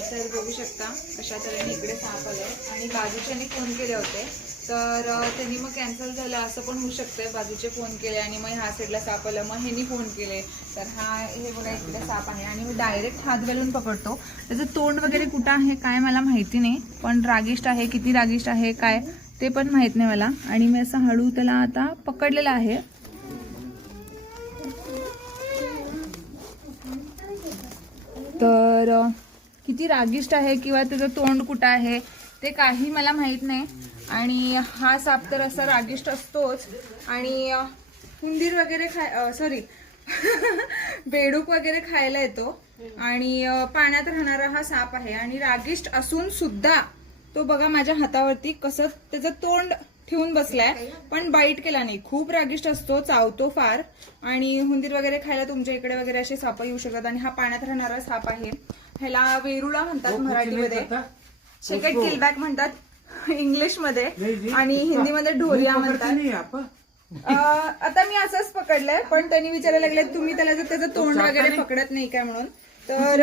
तर बघू शकता कशा तऱ्हेने इकडे साप आलाय आणि बाजूच्याने फोन केले होते तर त्यांनी मग कॅन्सल झालं असं पण होऊ शकतंय. बाजूचे फोन केले आणि मग ह्या साईडला साप आलं, मग ह्यांनी फोन केले तर हे बघा इकडे साप आहे आणि मी डायरेक्ट हात घालून पकडतो. त्याचं तोंड वगैरे कुठं आहे काय मला माहिती नाही, पण रागिष्ट आहे, किती रागिष्ट आहे काय ते पण माहित नाही मला. आणि मी असं हळू त्याला आता पकडलेला आहे. तर किती रागिष्ट आहे किंवा त्याचं तोंड कुठं आहे ते काही मला माहित नाही. आणि हा साप तर असा रागिष्ट असतोच आणि हुंदीर वगैरे सॉरी बेडूक वगैरे खायला येतो आणि पाण्यात राहणारा हा साप आहे. आणि रागिष्ट असून सुद्धा तो बघा माझ्या हातावरती कसं त्याचं तोंड ठेवून बसलाय, पण बाईट केला नाही. खूप रागिष्ट असतो, चावतो फार. आणि हुंदीर वगैरे खायला तुमच्या इकडे वगैरे असे साप येऊ शकतात. आणि हा पाण्यात राहणारा साप आहे. ह्याला वेरुळा म्हणतात मराठीमध्ये, शेकेट किलबॅक म्हणतात इंग्लिश मध्ये आणि हिंदीमध्ये ढोरिया म्हणतात. आता मी असंच पकडलंय, पण त्यांनी विचारायला लागले तुम्ही त्याला जर त्याचं तोंड वगैरे पकडत नाही का म्हणून. तर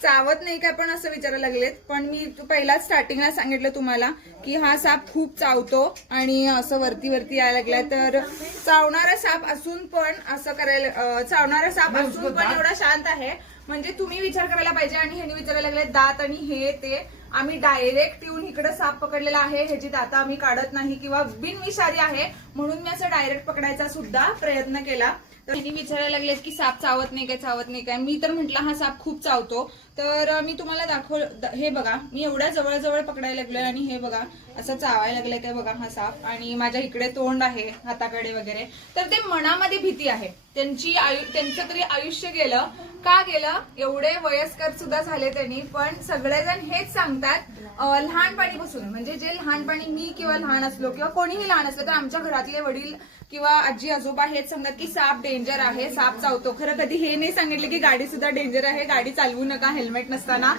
चावत नाही का पण असं विचारायला लागलेत. पण मी पहिलाच स्टार्टिंगला सांगितलं तुम्हाला की हा साप खूप चावतो आणि असं वरती वरती यायला लागलाय. तर चावणारा साप असून पण असं करायला, चावणारा साप असून पण एवढा शांत आहे म्हणजे तुम्ही विचार करायला पाहिजे. आणि ह्यांनी विचारायला लागले दात आणि हे ते. आम्ही डायरेक्ट येऊन इकडे साप पकडलेला आहे, ह्याची दात आम्ही काढत नाही किंवा बिनविषारी आहे म्हणून मी असं डायरेक्ट पकडायचा सुद्धा प्रयत्न केला. तर त्यांनी विचारायला लागलेत की साप चावत नाही काय, चावत नाही काय. मी तर म्हटलं हा साप खूप चावतो. तर मी तुम्हाला हे बघा मी एवढ्या जवळ पकडायला लागलोय आणि हे बघा असं चावायला लागलंय काय बघा हा साप. आणि माझ्या इकडे तोंड आहे हाताकडे वगैरे. तर ते मनामध्ये भीती आहे, त्यांचं तरी आयुष्य गेलं का गेलं, एवढे वयस्कर सुद्धा झाले त्यांनी, पण सगळेजण हेच सांगतात लहानपणीपासून, म्हणजे जे लहानपणी मी किंवा लहान असलो किंवा कोणीही लहान असलं तर आमच्या घरातले वडील किंवा आजी आजोबा हेच सांगतात की साप डेंजर आहे, साप चावतो. खरं कधी हे नाही सांगितलं की गाडी सुद्धा डेंजर आहे, गाडी चालवू नका हेल्मेट नसताना.